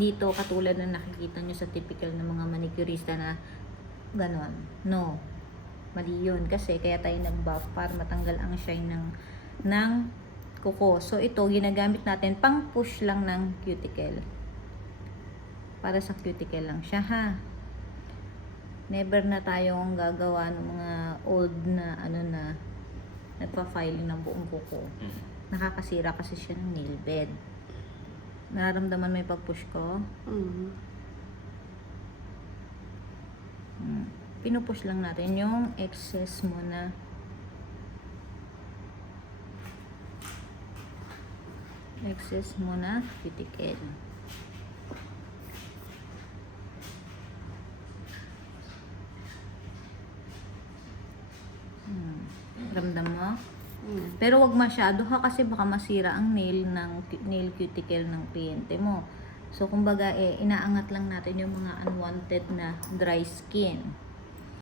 dito katulad na nakikita nyo sa typical ng mga manicurista na ganon. No. Mali yun. Kasi kaya tayo nag-buff para matanggal ang shine ng kuko. So ito, ginagamit natin pang push lang ng cuticle. Para sa cuticle lang siya, ha. Never na tayong gagawa ng mga old na nagpa-filing ng buong kuko. Nakakasira kasi siya ng nail bed. Nararamdaman mo yung pag-push ko? Pinupush lang natin yung excess mo na cuticle. Ramdam mo? Pero wag masyado ha, kasi baka masira ang nail cuticle ng kliyente mo. So kumbaga inaangat lang natin yung mga unwanted na dry skin.